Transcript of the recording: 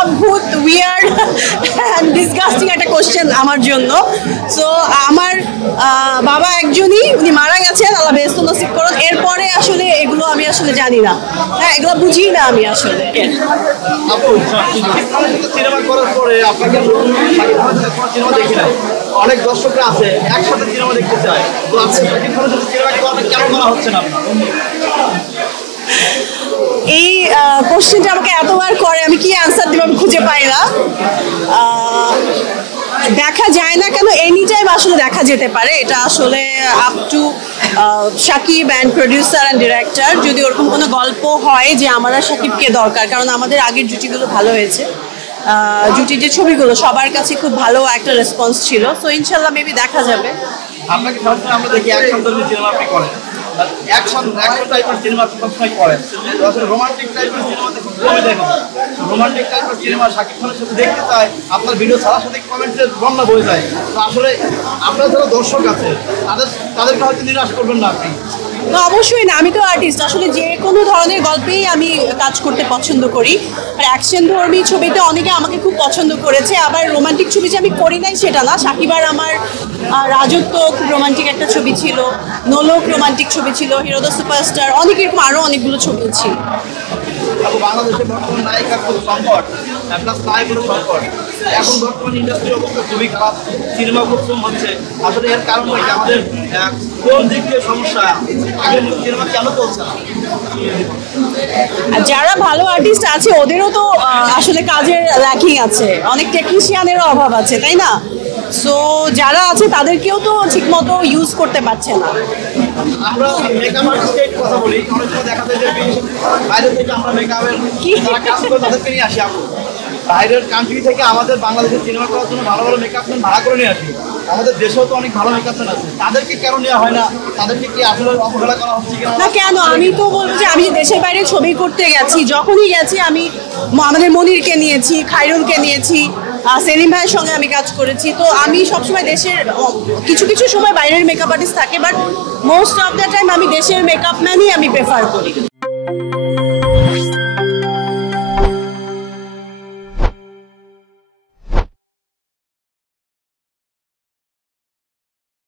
অদ্ভুত weird and disgusting একটা question আমার জন্য। সো আমার বাবা একজনই, উনি মারা গেছেন, আল্লাহ বেহেশত নসিব করুন। এরপরে আসলে এগুলো আমি আসলে জানি না, হ্যাঁ এগুলো বুঝি না আমি আসলে। সিনেমা করার পরে আপনাকে সিনেমা দেখি নাই, অনেক দর্শকরা আছে একসাথে সিনেমা দেখতে চায়, তো আজকে শাকিব খানের সাথে সিনেমা কেন করা হচ্ছে না আপনার? এই কোশ্চেনটা আমাকে এতবার করে, আমি কি অ্যান্সার দিব আমি খুঁজে পাই না। দেখা যায় না কেন, এনি টাইম আসলে দেখা যেতে পারে, এটা আসলে up to Shakib and producer and director. যদি ওরকম কোনো গল্প হয় যে আমার আর শাকিবকে দরকার, কারণ আমাদের আগের জুটিগুলো ভালো হয়েছে, জুটির যে ছবিগুলো সবার কাছে খুব ভালো একটা রেসপন্স ছিল, তো ইনশাল্লাহ মেবি দেখা যাবে। আপনাকে সবসময় আমরা দেখি অ্যাকশন ধর্মী সিনেমা আপনি করেন, অ্যাকশন টাইপের সিনেমা সবসময় করেন, আসলে রোমান্টিক টাইপের সিনেমাতে খুব কমে দেখেন। রোমান্টিক টাইপের সিনেমা শাকিব খানের সাথে দেখতে চায়, আপনার ভিডিও ছাড়ার সাথে কমেন্টের বন্যা বয়ে যায়। তো আসলে আপনার যারা দর্শক আছে তাদেরকে হয়তো নিরাশ করবেন না আপনি? না অবশ্যই না, আমি তো আর্টিস্ট, আসলে যে কোনো ধরনের গল্পেই আমি কাজ করতে পছন্দ করি। আর অ্যাকশন ধর্মী ছবিতে অনেকে আমাকে খুব পছন্দ করেছে, আবার রোমান্টিক ছবি যে আমি করি নাই সেটা না। শাকিব আর আমার রাজত্ব খুব রোমান্টিক একটা ছবি ছিল, নোলক রোমান্টিক ছবি ছিল, হিরো দ্য সুপারস্টার, অনেক এরকম আরও অনেকগুলো ছবি ছিল। বাংলাদেশে বর্তমান নায়িকার খুব সংকট, প্লাস নায়কেরও সংকট। এখন বর্তমান ইন্ডাস্ট্রির অবস্থা খুবই খারাপ, সিনেমা খুব কম হচ্ছে। আসলে এর কারণ কি আমাদের কোন দিক দিয়ে সমস্যা? আগের সিনেমা কেন চলছে না? আর যারা ভালো আর্টিস্ট আছে ওদেরও তো আসলে কাজের ল্যাকিং আছে, অনেক টেকনিশিয়ানেরও অভাব আছে, তাই না? সো যারা আছে তাদেরকেও তো ঠিকমতো ইউজ করতে পারছে না। আমরা মেকআপ আর্টিস্টের কথা বলি, অনেক সময় দেখা যায় যে বাইরে থেকে আমরা মেকআপের যারা কাজ করে তাদেরকে নিয়ে আসি। আমরা বাইরের কান্ট্রি থেকে আমাদের বাংলাদেশের সিনেমা করার জন্য ভালো ভালো মেকআপম্যান ভাড়া করে নিয়ে আসি। আমাদের দেশেও তো অনেক ভালো মেকআপম্যান আছে, তাদেরকে কেন নেওয়া হয় না? তাদেরকে কি আসলে অবহেলা করা হচ্ছে কিনা? না কেন, আমি তো বলবো যে আমি দেশের বাইরে ছবি করতে গেছি, যখনই গেছি আমি আমাদের মনিরকে নিয়েছি, খায়রুলকে নিয়েছি, সেলিম ভাইয়ের সঙ্গে আমি কাজ করেছি। তো আমি সবসময় দেশের, কিছু কিছু সময় বাইরের মেকআপ আর্টিস্ট থাকে, but most of the time আমি দেশের মেকআপ ম্যানই আমি প্রেফার করি।